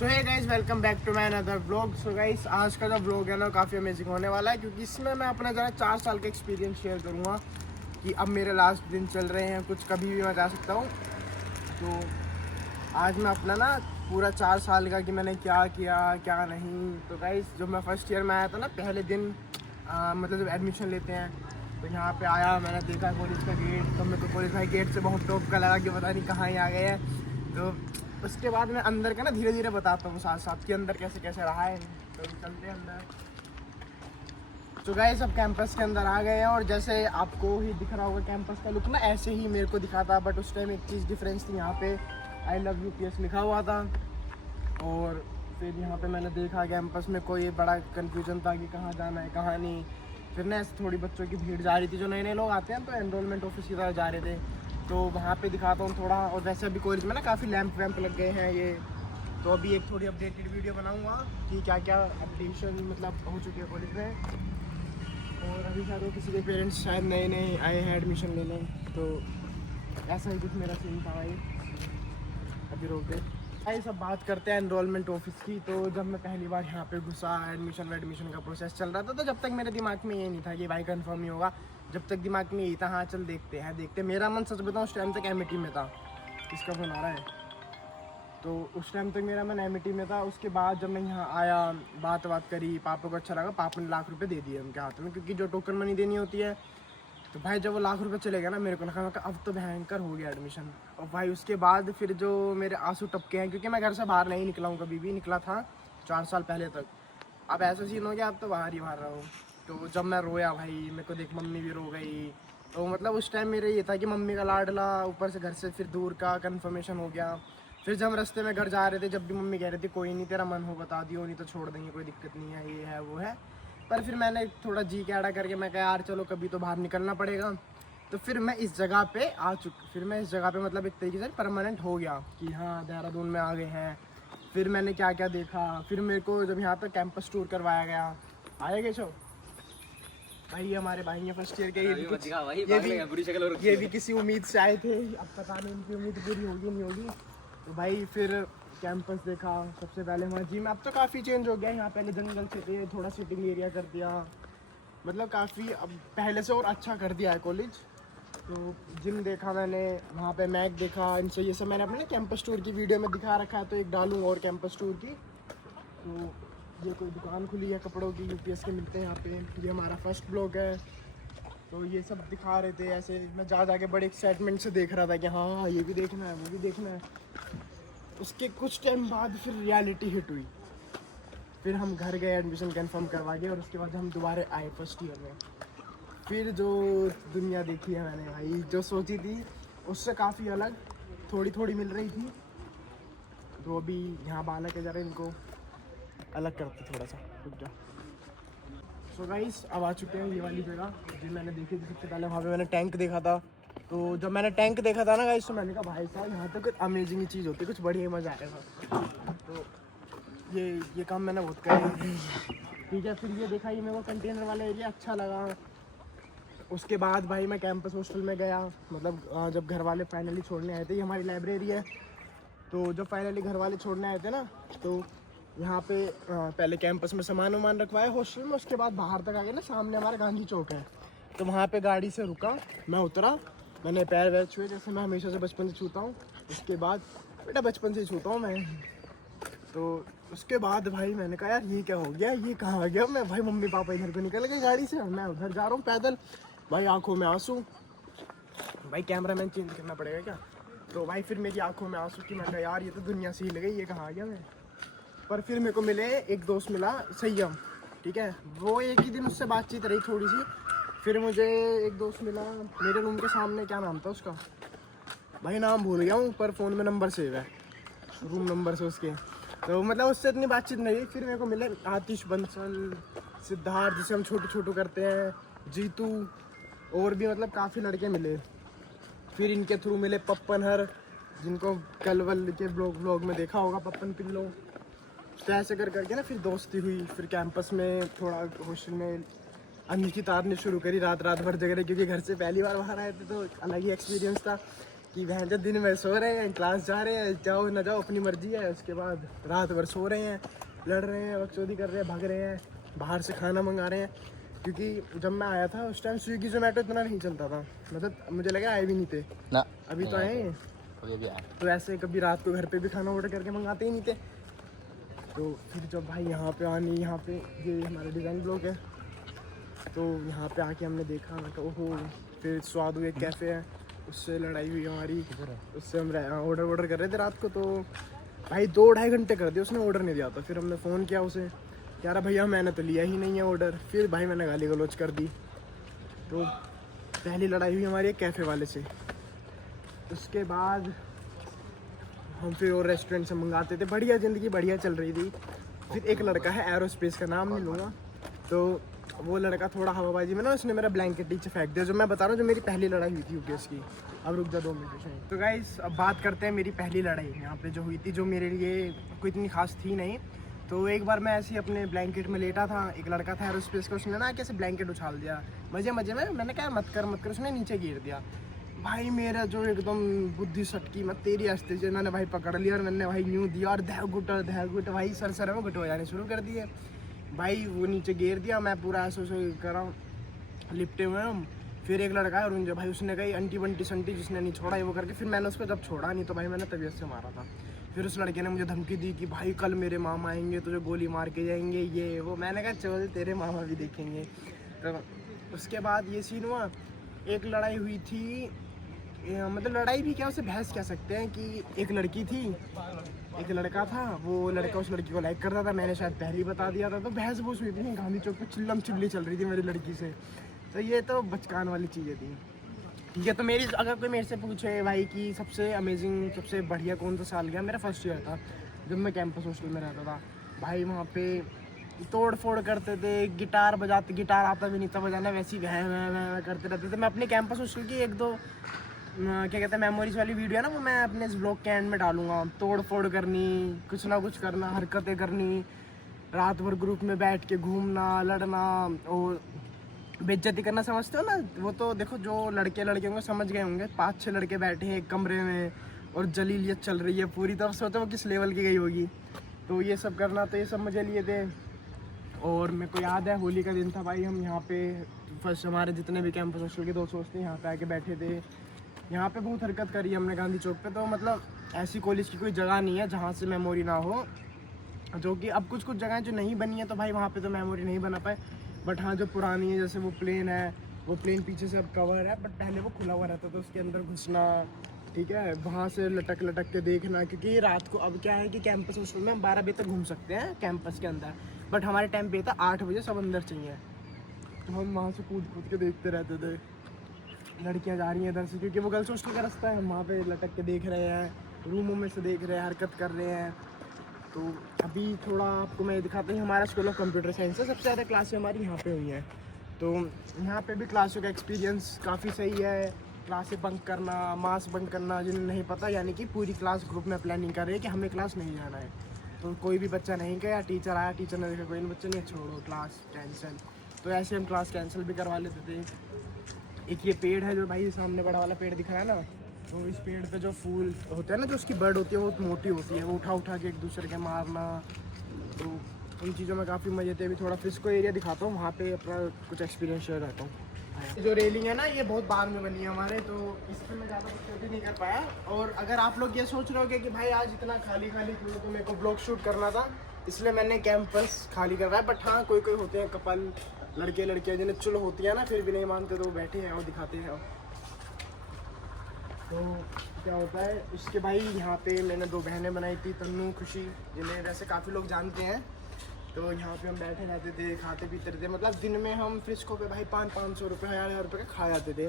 तो है guys, welcome back to my another vlog. So guys, आज का जो व्लॉग है ना काफ़ी अमेजिंग होने वाला है, क्योंकि इसमें मैं अपना ज़रा 4 साल का एक्सपीरियंस शेयर करूँगा कि अब मेरे लास्ट दिन चल रहे हैं, कुछ कभी भी मैं जा सकता हूँ। तो आज मैं अपना ना पूरा 4 साल का कि मैंने क्या किया क्या नहीं। तो गाइस, जब मैं फर्स्ट ईयर में आया था ना, पहले दिन मतलब जब एडमिशन लेते हैं तो यहाँ पे आया, मैंने देखा कॉलेज का गेट। तो मेरे को कॉलेज भाई गेट से बहुत टॉप का लगा कि पता नहीं कहाँ ही आ गए हैं। तो उसके बाद मैं अंदर का ना धीरे धीरे बताता हूँ साथ साथ कि अंदर कैसे कैसे रहा है। तो चलते हैं अंदर। तो गाइस, अब कैंपस के अंदर आ गए हैं और जैसे आपको ही दिख रहा होगा कैंपस का लुक ना, ऐसे ही मेरे को दिखा था। बट उस टाइम एक चीज़ डिफरेंस थी, यहाँ पे आई लव यूपीएस लिखा हुआ था। और फिर यहाँ पे मैंने देखा कैंपस में कोई बड़ा कन्फ्यूजन था कि कहाँ जाना है कहाँ नहीं। फिर ना ऐसे थोड़ी बच्चों की भीड़ जा रही थी, जो नए नए लोग आते हैं तो एनरोलमेंट ऑफिस की तरफ जा रहे थे। तो वहाँ पे दिखाता हूँ थोड़ा। और वैसे अभी कॉलेज में ना काफ़ी लैंप वैम्प लग गए हैं ये। तो अभी एक थोड़ी अपडेटेड वीडियो बनाऊँगा कि क्या क्या अपडेशन मतलब हो चुकी है कॉलेज में। और अभी शायद वो किसी के पेरेंट्स शायद नए नए आए हैं एडमिशन लेने। तो ऐसा ही कुछ मेरा सीन था भाई। अभी रोक दे भाई, सब बात करते हैं एनरोलमेंट ऑफिस की। तो जब मैं पहली बार यहाँ पे घुसा, एडमिशन का प्रोसेस चल रहा था, तो जब तक मेरे दिमाग में ये नहीं था कि भाई कंफर्म ही होगा, जब तक दिमाग में यही था हाँ चल देखते हैं देखते। मेरा मन सच बताऊँ उस टाइम तक एमिटी में था। इसका फोन आ रहा है। तो उस टाइम तक मेरा मन एमिटी में था। उसके बाद जब मैं यहाँ आया, बात करी, पापा को अच्छा लगा, पापा ने ₹1,00,000 दे दिए उनके हाथ में, क्योंकि जो टोकन मनी देनी होती है। तो भाई जब वो ₹1,00,000 चले गया ना, मेरे को लगा मैं अब तो भयंकर हो गया एडमिशन। और भाई उसके बाद फिर जो मेरे आंसू टपके हैं, क्योंकि मैं घर से बाहर नहीं निकला हूँ, कभी भी निकला था 4 साल पहले तक। अब ऐसा सीन हो गया, अब तो बाहर ही बाहर रहा हूँ। तो जब मैं रोया भाई, मेरे को देख मम्मी भी रो गई। तो मतलब उस टाइम मेरे ये था कि मम्मी का लाडला, ऊपर से घर से फिर दूर का कन्फर्मेशन हो गया। फिर जब हम रास्ते में घर जा रहे थे, जब भी मम्मी कह रही थी कोई नहीं तेरा मन हो बता दियो, नहीं तो छोड़ देंगे, कोई दिक्कत नहीं है, ये है वो है। पर फिर मैंने थोड़ा जी के आड़ा करके मैं कहा यार चलो कभी तो बाहर निकलना पड़ेगा। तो फिर मैं इस जगह पे आ फिर मैं इस जगह पे मतलब एक तरीके से परमानेंट हो गया कि हाँ देहरादून में आ गए हैं। फिर मैंने क्या क्या देखा, फिर मेरे को जब यहाँ पे कैंपस टूर करवाया गया। आए गए छो भाई, ये हमारे भाई हैं फर्स्ट ईयर के। ये भी किसी उम्मीद से आए थे, अब पता नहीं उनकी उम्मीद पूरी होगी नहीं होगी। तो भाई फिर कैंपस देखा सबसे पहले वहाँ जी में। अब तो काफ़ी चेंज हो गया, यहाँ पहले जंगल से थे, थोड़ा सिटिंग एरिया कर दिया, मतलब काफ़ी अब पहले से और अच्छा कर दिया है कॉलेज। तो जिम देखा मैंने, वहाँ पे मैक देखा, इनसे ये सब मैंने अपने कैंपस टूर की वीडियो में दिखा रखा है, तो एक डालूँ और कैंपस टूर की। तो ये कोई दुकान खुली है कपड़ों की, यूपीएस के मिलते हैं यहाँ पे। ये हमारा फर्स्ट ब्लॉग है। तो ये सब दिखा रहे थे ऐसे, मैं जा जाके बड़े एक्साइटमेंट से देख रहा था कि हाँ ये भी देखना है वो भी देखना है। उसके कुछ टाइम बाद फिर रियलिटी हिट हुई। फिर हम घर गए, एडमिशन कंफर्म करवा के, और उसके बाद हम दोबारा आए फर्स्ट ईयर में। फिर जो दुनिया देखी है मैंने भाई, जो सोची थी उससे काफ़ी अलग थोड़ी थोड़ी मिल रही थी। तो अभी यहाँ बालक है, जरा इनको अलग करते थोड़ा सा, रुक जा। सो गाइस, अब आ चुके हैं ये वाली जगह जो मैंने देखी थी सबसे पहले। वहाँ पे मैंने टैंक देखा था। तो जब मैंने टैंक देखा था ना गाइस, तो मैंने कहा भाई साहब यहाँ तो कुछ अमेजिंग चीज़ होती है, कुछ बढ़िया मज़ा आएगा। तो ये काम मैंने बहुत करे। ठीक है, फिर ये देखा, ये मेरे को कंटेनर वाला एरिया अच्छा लगा। उसके बाद भाई मैं कैंपस हॉस्टल में गया, मतलब जब घर वाले फाइनली छोड़ने आए थे। ये हमारी लाइब्रेरी है। तो जब फाइनली घर वाले छोड़ने आए थे ना, तो यहाँ पे पहले कैंपस में सामान वामान रखवाया हॉस्टल में। उसके बाद बाहर तक आ गए ना, सामने हमारा गांधी चौक है। तो वहाँ पे गाड़ी से रुका, मैं उतरा, मैंने पैर वैर छुए जैसे मैं हमेशा से बचपन से छूता हूँ। उसके बाद बेटा बचपन से छूता हूँ मैं। तो उसके बाद भाई मैंने कहा यार ये क्या हो गया, ये कहाँ आ गया मैं। भाई मम्मी पापा इधर को निकल गए गाड़ी से, मैं उधर जा रहा हूँ पैदल। भाई आंखों में आंसू। भाई कैमरा मैन चेंज करना पड़ेगा क्या। तो भाई फिर मेरी आंखों में आंसू कि मैं कहा यार ये तो दुनिया से हिल गई, ये कहाँ आ गया मैं। पर फिर मेरे को मिले, एक दोस्त मिला संयम, ठीक है, वो एक ही दिन उससे बातचीत रही थोड़ी सी। फिर मुझे एक दोस्त मिला मेरे रूम के सामने, क्या नाम था उसका भाई, नाम भूल गया हूँ, पर फ़ोन में नंबर सेव है, रूम नंबर से उसके। तो मतलब उससे इतनी बातचीत नहीं हुई। फिर मेरे को मिले आतिश बंसल, सिद्धार्थ जिसे हम छोटू छोटू करते हैं, जीतू, और भी मतलब काफ़ी लड़के मिले। फिर इनके थ्रू मिले पप्पन हर, जिनको कल वल के ब्लॉग में देखा होगा, पप्पन पिल्लो। तो ऐसे कर करके ना फिर दोस्ती हुई। फिर कैंपस में थोड़ा हॉस्टल में अन्य की तारने शुरू करी, रात रात भर जग रहे, क्योंकि घर से पहली बार बाहर आए थे तो अलग ही एक्सपीरियंस था। कि बहन जो दिन में सो रहे हैं, क्लास जा रहे हैं, जाओ ना जाओ अपनी मर्जी है, उसके बाद रात भर सो रहे हैं, लड़ रहे हैं, बकचोदी कर रहे हैं, भाग रहे हैं, बाहर से खाना मंगा रहे हैं। क्योंकि जब मैं आया था उस टाइम स्विगी जोमेटो इतना नहीं चलता था, मतलब मुझे लगा आए भी नहीं थे ना, अभी तो आए हैं। तो ऐसे कभी रात को घर पे भी खाना ऑर्डर करके मंगाते ही नहीं थे। तो फिर जब भाई यहाँ पे आनी, यहाँ पे ये हमारा डिज़ाइन ब्लॉक है, तो यहाँ पे आके हमने देखा, मैं कहा ओहो। फिर स्वाद एक कैफ़े है, उससे लड़ाई हुई हमारी, उससे हम ऑर्डर कर रहे थे रात को। तो भाई 2-2.5 घंटे कर दिए, उसने ऑर्डर नहीं दिया था। फिर हमने फ़ोन किया उसे, कह रहा भैया मैंने तो लिया ही नहीं है ऑर्डर। फिर भाई मैंने गाली गलौज कर दी। तो पहली लड़ाई हुई हमारी एक कैफ़े वाले से। उसके बाद हम फिर और रेस्टोरेंट से मंगाते थे, बढ़िया ज़िंदगी बढ़िया चल रही थी। फिर एक लड़का है एरोस्पेस का, नाम नहीं लूँगा, तो वो लड़का थोड़ा हवाबाजी में ना उसने मेरा ब्लैंकेट नीचे फेंक दिया, जो मैं बता रहा हूँ जो मेरी पहली लड़ाई हुई थी यूकेश की। अब रुक जा 2 मिनट। तो गाइस अब बात करते हैं मेरी पहली लड़ाई यहाँ पे जो हुई थी, जो मेरे लिए कोई इतनी खास थी नहीं। तो एक बार मैं ऐसे ही अपने ब्लैंकेट में लेटा था, एक लड़का था एरोस्पेस का, उसने ना कैसे ब्लैंकेट उछाल दिया मज़े में। मैंने कहा मत कर, उसने नीचे गिर दिया। भाई मेरा जो एकदम बुद्धि सटकी, मैं तेरी हस्ते से मैंने भाई पकड़ लिया और मैंने भाई न्यू दिया और धै गुट भाई सर में गुट हो जाने शुरू कर दिए। भाई वो नीचे गिर दिया, मैं पूरा ऐसे कर रहा हूँ लिपटे हुए हम। फिर एक लड़का है रुंजा भाई, उसने कही अंटी बंटी संटी, जिसने नहीं छोड़ा ये वो करके। फिर मैंने उसको जब छोड़ा नहीं तो भाई मैंने तबीयत से मारा था। फिर उस लड़के ने मुझे धमकी दी कि भाई कल मेरे मामा आएंगे तुझे गोली मार के जाएंगे ये वो। मैंने कहा चल तेरे मामा भी देखेंगे। तो उसके बाद ये सीन हुआ। एक लड़ाई हुई थी, मतलब लड़ाई भी क्या, उसे बहस कह सकते हैं कि एक लड़की थी, एक लड़का था। वो लड़का उस लड़की को लाइक करता था, मैंने शायद पहले ही बता दिया था। तो बहस बहुत हुई थी, गांधी चौक पे चिल्लम चिल्ली चल रही थी मेरी लड़की से। तो ये तो बचकान वाली चीज़ें थी, ठीक है। तो मेरी अगर कोई मेरे से पूछे भाई कि सबसे अमेजिंग सबसे बढ़िया कौन सा साल गया, मेरा फर्स्ट ईयर था जब मैं कैंपस हॉस्टल में रहता था। भाई वहाँ पे तोड़ फोड़ करते थे, गिटार बजाते, गिटार आता भी नहीं था बजाना, वैसे ही वह करते रहते थे। मैं अपने कैंपस हॉस्टल की 1-2 क्या कहते हैं मेमोरीज वाली वीडियो है ना, वो मैं अपने इस ब्लॉग के एंड में डालूंगा। तोड़ फोड़ करनी, कुछ ना कुछ करना, हरकतें करनी, रात भर ग्रुप में बैठ के घूमना, लड़ना और बेइज्जती करना, समझते हो ना। वो तो देखो जो लड़के होंगे समझ गए होंगे। 5-6 लड़के बैठे हैं एक कमरे में और जलीलियत चल रही है पूरी, तो अब सोचो वो किस लेवल की गई होगी। तो ये सब करना, तो ये सब मजे लिए थे। और मेरे को याद है होली का दिन था भाई, हम यहाँ पे फर्स्ट हमारे जितने भी कैंपस हॉस्टल के दोस्त थे यहाँ पे आके बैठे थे। यहाँ पे बहुत हरकत करी हमने गांधी चौक पे। तो मतलब ऐसी कॉलेज की कोई जगह नहीं है जहाँ से मेमोरी ना हो, जो कि अब कुछ जगहें जो नहीं बनी है तो भाई वहाँ पे तो मेमोरी नहीं बना पाए। बट हाँ जो पुरानी है, जैसे वो प्लेन है, वो प्लेन पीछे से अब कवर है, बट पहले वो खुला हुआ रहता था, तो उसके अंदर घुसना, ठीक है, वहाँ से लटक के देखना। क्योंकि रात को अब क्या है कि कैंपस हॉस्टल में हम 12 बजे तक घूम सकते हैं कैंपस के अंदर, बट हमारे टाइम पे था 8 बजे सब अंदर चाहिए। तो हम वहाँ से कूद के देखते रहते थे लड़कियाँ जा रही हैं इधर से, क्योंकि वो गर्ल्स हॉस्टल का रास्ता है। हम वहाँ पे लटक के देख रहे हैं, रूमों में से देख रहे हैं, हरकत कर रहे हैं। तो अभी थोड़ा आपको मैं दिखाता हूँ, हमारा स्कूल ऑफ कंप्यूटर साइंस है, सबसे ज़्यादा क्लासें हमारी यहाँ पे हुई हैं। तो यहाँ पे भी क्लासों का एक्सपीरियंस काफ़ी सही है। क्लासें बंक करना, मास बंक करना, जिन्हें नहीं पता, यानी कि पूरी क्लास ग्रुप में प्लानिंग कर रही है कि हमें क्लास नहीं जाना है। तो कोई भी बच्चा नहीं गया, टीचर आया, टीचर ने देखा कोई बच्चा नहीं, छोड़ो क्लास कैंसिल। तो ऐसे हम क्लास कैंसिल भी करवा लेते थे। एक ये पेड़ है जो भाई सामने बड़ा वाला पेड़ दिख रहा है ना, तो इस पेड़ पे जो फूल होते हैं ना, जो उसकी बर्ड होती है वो मोटी होती है, वो उठा के एक दूसरे के मारना। तो उन चीज़ों में काफ़ी मजे थे। अभी थोड़ा फिस्को एरिया दिखाता हूँ, वहाँ पे अपना कुछ एक्सपीरियंस शेयर रहता हूँ। जो रेलिंग है ना, ये बहुत बाद में बनी है हमारे, तो इसमें मैं ज़्यादा कुछ नहीं कर पाया। और अगर आप लोग ये सोच रहे हो कि भाई आज इतना खाली क्यों, तो मेरे को ब्लॉग शूट करना था, इसलिए मैंने कैंपस खाली करवाया। बट हाँ कोई होते हैं कपल, लड़के लड़कियाँ जिन्हें चुल होती है ना, फिर भी नहीं मानते, तो वो बैठे हैं और दिखाते हैं। तो क्या होता है उसके भाई, यहाँ पे मैंने 2 बहनें बनाई थी, तन्नू खुशी, जिन्हें वैसे काफ़ी लोग जानते हैं। तो यहाँ पे हम बैठे रहते थे, खाते पीते थे। मतलब दिन में हम फ्रिस्को पे भाई 500-500 रुपये, 1000 रुपये का खा जाते थे।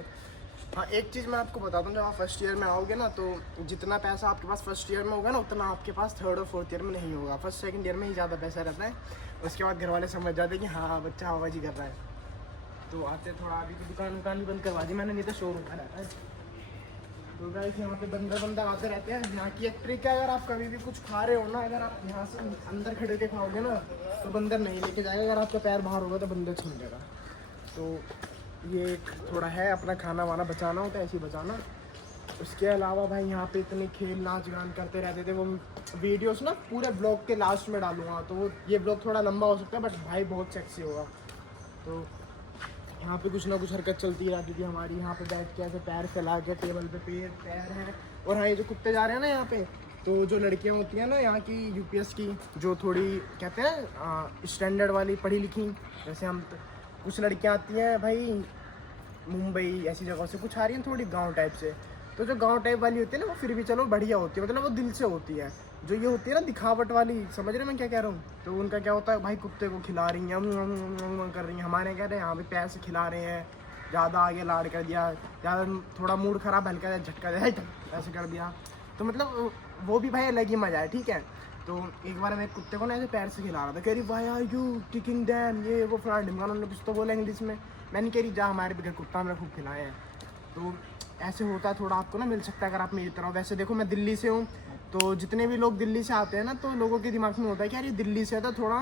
हाँ एक चीज़ मैं आपको बताता हूँ, जब आप फर्स्ट ईयर में आओगे ना, तो जितना पैसा आपके पास फर्स्ट ईयर में होगा ना, उतना आपके पास थर्ड और फोर्थ ईयर में नहीं होगा। फर्स्ट सेकंड ईयर में ही ज़्यादा पैसा रहता है। उसके बाद घर वाले समझ जाते हैं कि हाँ बच्चा हवाबाजी कर रहा है, तो आते थोड़ा। अभी तो दुकान भी बंद करवा दी मैंने, नहीं तो शोरूम का रहता है। तो गाइस यहाँ पे बंदर आते रहते हैं। यहाँ की एक ट्रिक है, अगर आप कभी भी कुछ खा रहे हो ना, अगर आप यहाँ से अंदर खड़े के खाओगे ना, तो बंदर नहीं लेके जाएगा। अगर आपका पैर बाहर होगा तो बंदर छीन लेगा। तो ये एक थोड़ा है, अपना खाना वाना बचाना होता है, ऐसे ही बचाना। उसके अलावा भाई यहाँ पे इतने खेल नाच गान करते रहते थे। वो वीडियोस ना पूरे ब्लॉग के लास्ट में डालूंगा, तो ये ब्लॉग थोड़ा लंबा हो सकता है बट भाई बहुत सेक्सी होगा। तो यहाँ पे कुछ ना कुछ हरकत चलती रहती थी हमारी। यहाँ पे बैठ के ऐसे पैर फैला के टेबल पे पैर हैं। और हाँ, ये जो कुत्ते जा रहे हैं ना यहाँ पे, तो जो लड़कियाँ होती हैं ना यहाँ की यूपीएस की, जो थोड़ी कहते हैं स्टैंडर्ड वाली पढ़ी लिखी, जैसे हम कुछ लड़कियाँ आती हैं भाई मुंबई ऐसी जगह से, कुछ आ रही हैं थोड़ी गांव टाइप से। तो जो गांव टाइप वाली होती है ना वो फिर भी चलो बढ़िया होती है, मतलब वो दिल से होती है। जो ये होती है ना दिखावट वाली, समझ रहे मैं क्या कह रहा हूँ, तो उनका क्या होता है भाई कुत्ते को खिला रही हैं, कर रही हैं। हमारे कह रहे हैं यहाँ पे पैर से खिला रहे हैं, ज़्यादा आगे लाड़ कर दिया, ज़्यादा थोड़ा मूड ख़राब हल्का झटका दिया ऐसे कर दिया। तो मतलब वो भी भाई अलग ही मज़ा है, ठीक है। तो एक बार मैं कुत्ते को ना ऐसे पैर से खिला रहा था, कह रही why are you kicking damn, ये वो फलाना ढिमकाना, उन्होंने कुछ तो बोला इंग्लिश में। मैंने कह रही जा हमारे भी घर कुत्ता हमने खूब खिलाए हैं। तो ऐसे होता है, थोड़ा आपको ना मिल सकता है अगर आप मेरी तरह। वैसे देखो मैं दिल्ली से हूँ, तो जितने भी लोग दिल्ली से आते हैं ना, तो लोगों के दिमाग में होता है कि यार ये दिल्ली से है तो थोड़ा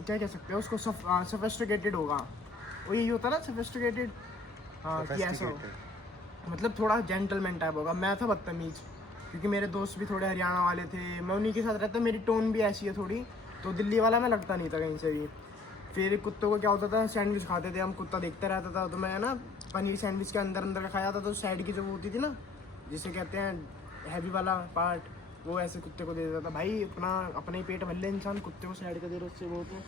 क्या कह सकते हैं उसको, सोफिस्टिकेटेड होगा। वो यही होता है ना सोफिस्टिकेटेड, हाँ कि ऐसा हो, मतलब थोड़ा जेंटलमैन टाइप होगा। मैं था बदतमीज़, क्योंकि मेरे दोस्त भी थोड़े हरियाणा वाले थे, मैं उन्हीं के साथ रहता, मेरी टोन भी ऐसी है थोड़ी, तो दिल्ली वाला मैं लगता नहीं था कहीं से भी। फिर कुत्तों को क्या होता था, सैंडविच खाते थे हम, कुत्ता देखता रहता था, तो मैं ना पनीर सैंडविच के अंदर का खाया था, तो साइड की जो वो होती थी ना जिसे कहते हैं हैवी वाला पार्ट, वो ऐसे कुत्ते को दे देता था। भाई अपना ही पेट भर ले इंसान, कुत्ते को साइड का दे रहा उससे वो तो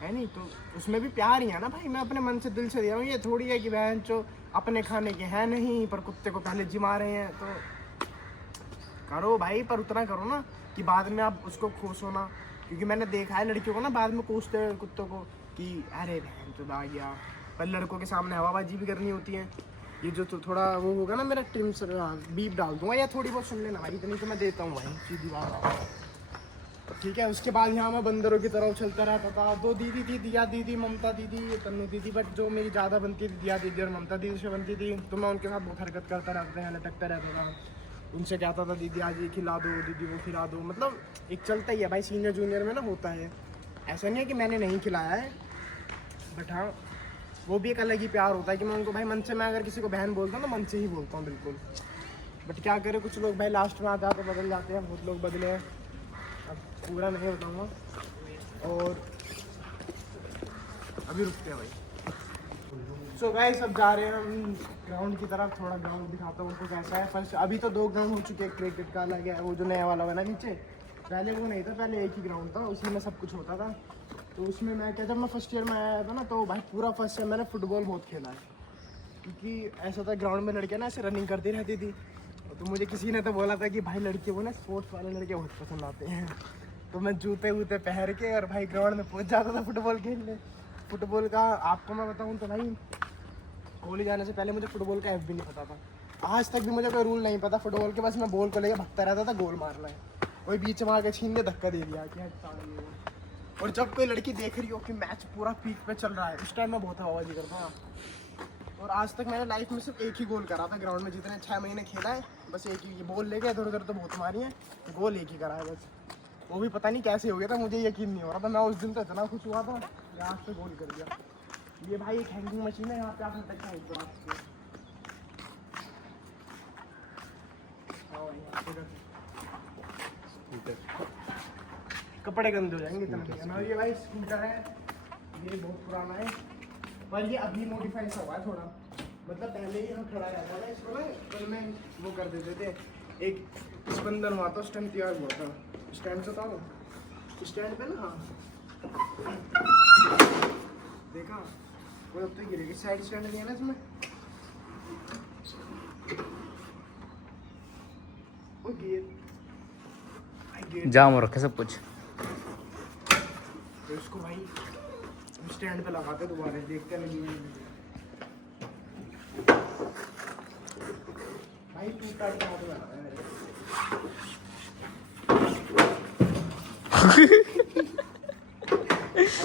है नहीं। तो उसमें भी प्यार ही है ना भाई, मैं अपने मन से दिल से दे रहा हूँ। ये थोड़ी है कि बहन जो अपने खाने के हैं नहीं पर कुत्ते को पहले जिमा रहे हैं, तो करो भाई, पर उतना करो ना कि बाद में आप उसको खुश होना। क्योंकि मैंने देखा है लड़कियों को ना बाद में कोसते हैं कुत्तों को कि अरे बहन तो आ गया, पर लड़कों के सामने हवाबाजी भी करनी होती है। ये जो थोड़ा वो होगा ना मेरा ट्रिम सर बीप डाल दूंगा या थोड़ी बहुत सुन लेना भाई, इतनी तो मैं देता हूँ भाई, सीधी बात, ठीक है। उसके बाद यहाँ मैं बंदरों की तरह चलता रहता था। दो दीदी थी, दिया दीदी, ममता दीदी, तन्नू दीदी, बट जो मेरी ज़्यादा बनती थी दिया दीदी और ममता दीदी से बनती थी, तो मैं उनके साथ बहुत हरकत करता रहता था, लटकता रहता था। उनसे कहता था दीदी आज ये खिला दो, दीदी वो खिला दो, मतलब एक चलता ही है भाई, सीनियर जूनियर में ना होता है। ऐसा नहीं है कि मैंने नहीं खिलाया है, बट हाँ वो भी एक अलग ही प्यार होता है कि मैं उनको भाई मन से, मैं अगर किसी को बहन बोलता हूँ ना मन से ही बोलता हूँ बिल्कुल। बट क्या करें, कुछ लोग भाई लास्ट में आते आते बदल जाते हैं, बहुत लोग बदले हैं, अब पूरा नहीं बताऊँगा। और अभी रुकते हैं भाई। सो गाइस अब जा रहे हैं हम ग्राउंड की तरफ, थोड़ा ग्राउंड दिखाता हूँ उनको कैसा है। फर्स्ट अभी तो 2 ग्राउंड हो चुके हैं, क्रिकेट का अलग है, वो जो नया वाला बना नीचे, पहले वो नहीं था, पहले एक ही ग्राउंड था, उसमें सब कुछ होता था। तो उसमें मैं क्या, जब मैं फर्स्ट ईयर में आया था ना, तो भाई पूरा फर्स्ट ईयर मैंने फुटबॉल बहुत खेला है, क्योंकि ऐसा था ग्राउंड में लड़कियाँ ना ऐसे रनिंग करती रहती थी। तो मुझे किसी ने तो बोला था कि भाई लड़कियों को ना स्पोर्ट्स वाले लड़के बहुत पसंद आते हैं। तो मैं जूते वूते पहन के और भाई ग्राउंड में पहुँच जाता था फुटबॉल खेलने। फुटबॉल का आपको मैं बताऊँ तो भाई कॉलेज जाने से पहले मुझे फुटबॉल का एफ भी नहीं पता था, आज तक भी मुझे कोई रूल नहीं पता फुटबॉल के। बस मैं बॉल को लेकर भगता रहता था, गोल मारना है, कोई बीच में आके छीन के धक्का दे दिया कि और जब कोई लड़की देख रही हो कि मैच पूरा पीक पे चल रहा है, उस टाइम मैं बहुत हवाबाजी करता था। और आज तक मैंने लाइफ में सिर्फ एक ही गोल करा था ग्राउंड में, जितने 6 महीने खेला है, बस एक ही बॉल लेके इधर उधर तो बहुत मारी है, गोल एक ही करा है बस। वो भी पता नहीं कैसे हो गया था, मुझे यकीन नहीं हो रहा था। मैं उस दिन तो इतना खुश हुआ था, यहाँ से गोल कर दिया। ये भाई एक हैंगिंग मशीन है, यहाँ पे आपने देखा ऊपर कपड़े गंदे हो जाएंगे इतना। ये भाई स्कूटर है, ये बहुत पुराना है, पर ये अभी मॉडिफाई सा हुआ है थोड़ा, मतलब पहले ही हम खड़ा रहता था इसको ना, कल में वो कर देते थे, एक स्पंदन हुआ था उस टाइम, तैयार हुआ था स्टैंड से था वो, स्टैंड पे ना, हाँ देखा वो अब तो गिरेगी, साइड स्टैंड नहीं है ना इसमें, वो गिर जाम हो रखा सब कुछ। तो इसको भाई स्टैंड पे लगाते दोबारा, देखते लगी भाई टूटा अभी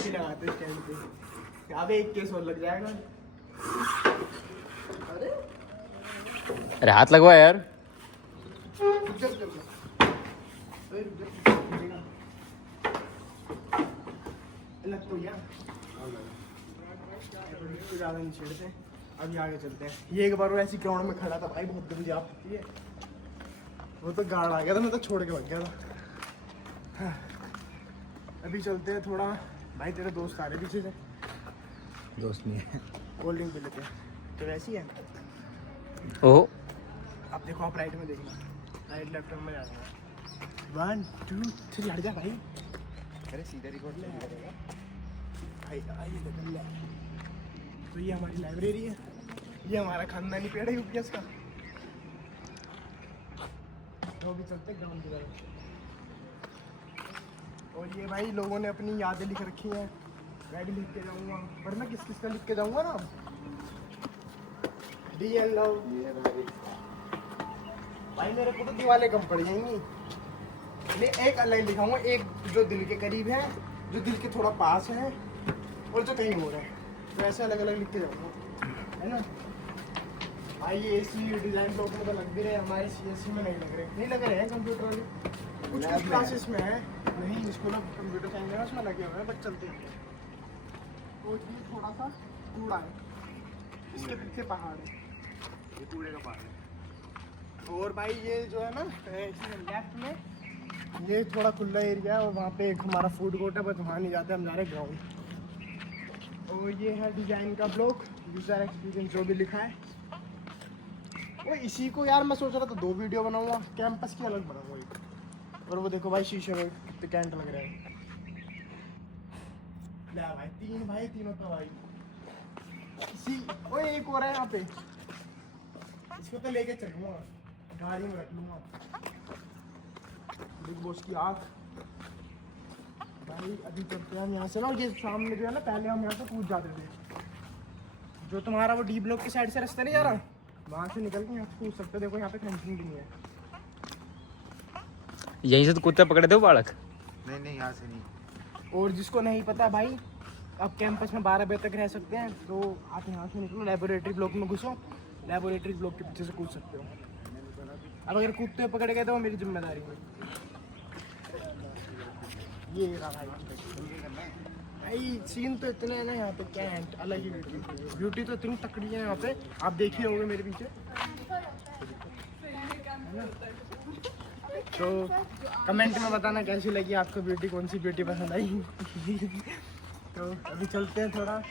लगाते स्टैंड पे, अब एक केस और लग जाएगा। अरे हाथ लगवा यार। लग तो यार ज़्यादा नहीं छेड़ते, अभी आगे चलते हैं। ये एक बार वो ऐसी ग्राउंड में खड़ा था भाई, बहुत गंदी आप होती है। वो तो गार्ड आ गया था, मैं तो छोड़ के भाग गया था। हाँ। अभी चलते हैं थोड़ा। भाई तेरे दोस्त आ रहे पीछे से। दोस्त नहीं है। कोल्ड ड्रिंक पी लेते हैं। तो वैसी है। ओहो। अब देखो, आप राइट में देखना, राइट लेफ्ट में जा रहा है। 1 2 3 हट जा भाई। अरे सीधा रिकॉर्ड ले करेगा भाई। आइए निकल ले। तो ये हमारी लाइब्रेरी है, ये हमारा खानदानी पेड़ है यूपीएस का। तो भी चलते ग्राउंड की तरफ। और ये भाई लोगों ने अपनी यादें लिख रखी हैं। मैं भी लिख के जाऊँगा, वरना किस किस का लिख के जाऊँगा ना। Real love. ये भाई मेरे को तो दीवारें कम पड़ जाएंगी। मैं एक लाइन लिखाऊंगा, एक जो दिल के करीब है, जो दिल के थोड़ा पास है, और जो कहीं और है। तो ऐसे अलग अलग लिख के जाऊँगा, है ना। भाई ये एसी डिज़ाइन लोग में तो लग भी रहे हैं, हमारे सीएससी में नहीं लग रहे। नहीं लग रहे हैं कंप्यूटर वाले, कुछ कुछ क्लासेस में है। नहीं, स्कूल ऑफ कंप्यूटर साइंस है उसमें लगे हुए हैं, बस चलते हैं। तो ये थोड़ा सा कूड़ा है, इसके पीछे पहाड़ है, ये कूड़े का पहाड़ है। और भाई ये जो है ना लेफ्ट में, ये थोड़ा खुला एरिया है, और वहाँ पे एक हमारा फूड कोर्ट है, बस वहाँ नहीं जाते, हम जा रहे ग्राउंड। और ये है डिजाइन का ब्लॉक, यूजर एक्सपीरियंस जो भी लिखा है। वो इसी को यार मैं सोच रहा था 2 वीडियो बनाऊंगा, कैंपस की अलग बनाऊंगा एक। और वो देखो भाई शीशे में कितने कैंट लग रहे हैं। ले भाई 3 भाई, तीनों तो भाई इसी। ओए एक और है यहाँ पे, इसको तो लेके चलूंगा, गाड़ी में रख लूंगा। बिग बॉस की आँख। भाई अभी चलते हैं हम यहाँ से ना। ये सामने जो है ना, पहले हम यहाँ से कूद जाते थे, जो तुम्हारा वो डी ब्लॉक की साइड से रास्ता नहीं जा रहा, वहाँ से निकल के यहाँ से कूद सकते। देखो यहाँ पे फेंसिंग भी नहीं है। यहीं से तो कुत्ते पकड़े थे वो बालक। नहीं यहाँ से नहीं। और जिसको नहीं पता भाई, आप कैंपस में 12 बजे तक रह सकते हैं, तो आप यहाँ से निकलो, लेबोरेटरी ब्लॉक में घुसो, लेबोरेटरी ब्लॉक के पीछे से कूद सकते हो। अब अगर कुत्ते पकड़ गए तो वो मेरी जिम्मेदारी है। ये रहा भाई। भाई सीन तो इतने हैं ना यहाँ पे, कैंट अलग ही ब्यूटी तो इतनी तकड़ी है यहाँ पे। आप देखे होंगे मेरे पीछे, है ना। तो कमेंट में बताना कैसी लगी आपको ब्यूटी, कौन सी ब्यूटी पसंद आई। तो अभी चलते हैं थोड़ा।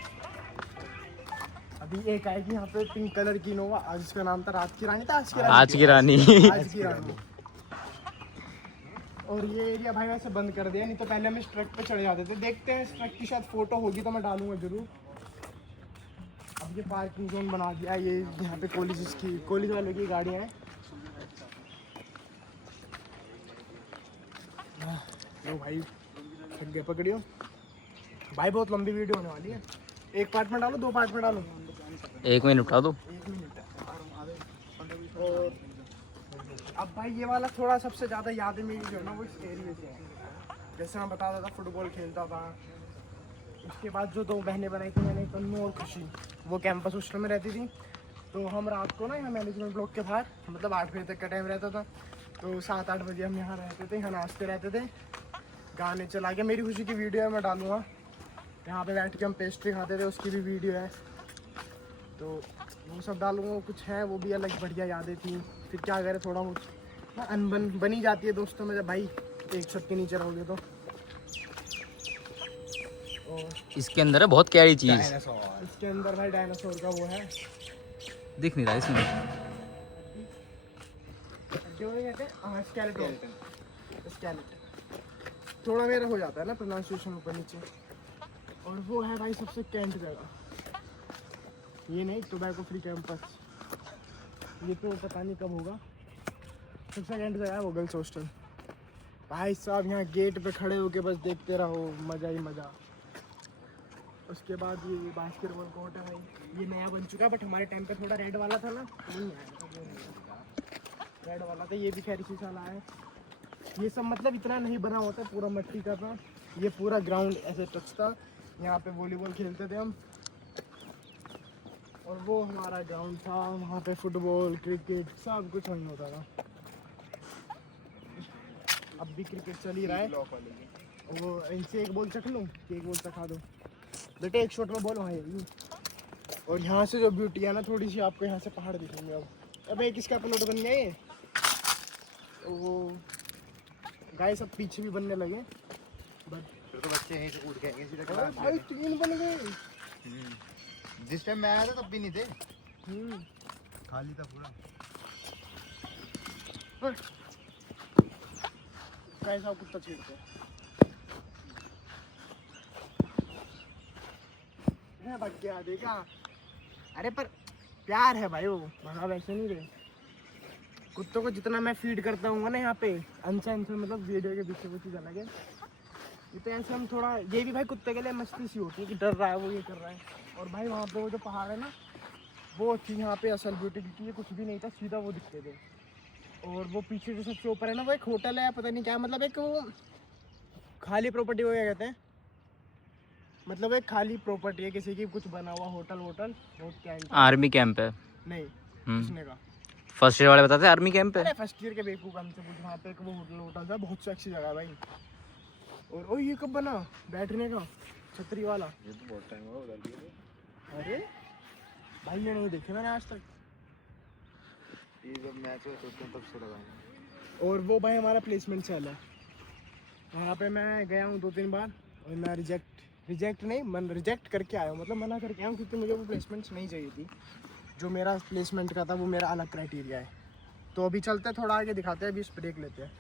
अभी एक आएगी यहाँ पे पिंक कलर की इनोवा, आज इसका नाम था रात की रानी था, आज की रानी। आज की रानी। और ये एरिया भाई वैसे बंद कर दिया, नहीं तो पहले हम इस ट्रक पे चढ़े जाते थे। देखते हैं, इस ट्रक की शायद फोटो होगी तो मैं डालूंगा जरूर। अब ये पार्किंग जोन बना दिया, ये यहाँ पे कॉलेज वालों की गाड़ियाँ हैं। लो भाई थक गए, पकड़ियो भाई, बहुत लंबी वीडियो होने वाली है। एक पार्ट में डालो, 2 पार्ट में डालो? 1 मिनट उठा दो। 1 मिनट। और अब भाई ये वाला थोड़ा सबसे ज़्यादा यादें मेरी जो है ना, वो इस एरिया से है। जैसे मैं बता रहा था, फुटबॉल खेलता था। उसके बाद जो 2 बहनें बनाई थी मैंने, तन्नू और खुशी, वो कैंपस हॉस्टल में रहती थी। तो हम रात को ना यहाँ मैनेजमेंट ब्लॉक के बाहर, मतलब 8 बजे तक का टाइम रहता था, तो 7-8 बजे हम यहाँ रहते थे, यहाँ नाचते रहते थे, गाने चला के। मेरी खुशी की वीडियो है, मैं डालूँगा। यहाँ पे बैठ के हम पेस्ट्री खाते थे, उसकी भी वीडियो है, तो वो सब डालूँगा। कुछ है वो भी अलग बढ़िया यादें थी। फिर क्या करें, थोड़ा बहुत ना अनबन बनी जाती है दोस्तों में, जब भाई एक छत के नीचे रहोगे तो। और इसके अंदर है बहुत प्यारी चीज। इसके अंदर भाई डायनासोर का वो है, दिख नहीं रहा इसमें। जो कहते हैं स्केलेटन। थोड़ा मेरा हो जाता है ना प्रोनाउंसिएशन ऊपर नीचे। और वो है भाई सबसे कैंट जगह, ये नहीं टोबैको फ्री कैंपस, ये तो पता नहीं कब होगा। सबसे कैंट जगह है वो गर्ल्स हॉस्टल। भाई साहब यहाँ गेट पे खड़े होके बस देखते रहो, मज़ा ही मज़ा। उसके बाद ये बास्केटबॉल कोर्ट है भाई, ये नया बन चुका है, बट हमारे टाइम पे थोड़ा रेड वाला था ना, नहीं आया था, रेड वाला था। ये भी खैर इसी साल आया है। ये सब मतलब इतना नहीं बना होता, पूरा मिट्टी का था। ये पूरा ग्राउंड ऐसे टच था, यहाँ पे वॉलीबॉल खेलते थे हम। और वो हमारा ग्राउंड था, वहाँ पे फुटबॉल क्रिकेट सब कुछ वहीं होता था। अब भी क्रिकेट चल ही रहा है। वो इनसे एक बॉल चख लूँ कि एक बॉल चखा दो बेटे, एक शॉट में बॉल वहाँ है। और यहाँ से जो ब्यूटी है ना, थोड़ी सी आपको यहाँ से पहाड़ दिखेंगे। अब एक इसका प्लॉट बन गया, वो गाइस अब पीछे भी बनने लगे, बट फिर तो बच्चे यहीं से कूद के आएंगे सीधा अरे क्लास भाई 3 बन गए। जिस टाइम मैं आया था तब भी नहीं थे, हम्म खाली था पूरा। गाइस आप कुत्ता छेड़ते हैं भाग गया देखा। अरे पर प्यार है भाई, वो भगा वैसे नहीं रहे। कुत्तों को जितना मैं फीड करता हूँ ना यहाँ पे अनसा मतलब वीडियो के पीछे वो चीज़ अलग है। ये तो ऐसे हम थोड़ा, ये भी भाई कुत्ते के लिए मस्ती सी होती है कि डर रहा है वो, ये कर रहा है। और भाई वहाँ पे वो जो पहाड़ है ना, वो थी यहाँ पे असल ब्यूटी, क्योंकि ये कुछ भी नहीं था, सीधा वो दिखते थे। और वो पीछे जो सबसे ऊपर है ना, वो एक होटल है, पता नहीं क्या, मतलब एक वो खाली प्रॉपर्टी हो, क्या कहते हैं, मतलब एक खाली प्रॉपर्टी है किसी की, कुछ बना हुआ होटल वोटल बहुत क्या आर्मी कैंप है। नहीं हम्म। किसने का। फर्स्ट ईयर वाले बताते हैं आर्मी कैंप है। अरे फर्स्ट ईयर के बेवकूफ हमसे पूछ, वहाँ पे एक वो होटल वोटल था, बहुत सेक्सी जगह है भाई। और ओ ये कब बना बैठने का छतरी वाला? ये तो बहुत टाइम हुआ उधर भी। अरे भाई ये नहीं देखे मैंने आज तक। ये जब मैच हुआ तो तब से लगा। और वो भाई हमारा प्लेसमेंट चल है, वहाँ पे मैं गया हूँ 2-3 बार, और मैं रिजेक्ट नहीं, मन रिजेक्ट करके आया हूँ, मतलब मना करके आया हूँ, क्योंकि मुझे वो प्लेसमेंट्स नहीं चाहिए थी। जो मेरा प्लेसमेंट का था वो मेरा अलग क्राइटेरिया है। तो अभी चलते हैं थोड़ा आगे, दिखाते हैं, अभी इस ब्रेक लेते हैं।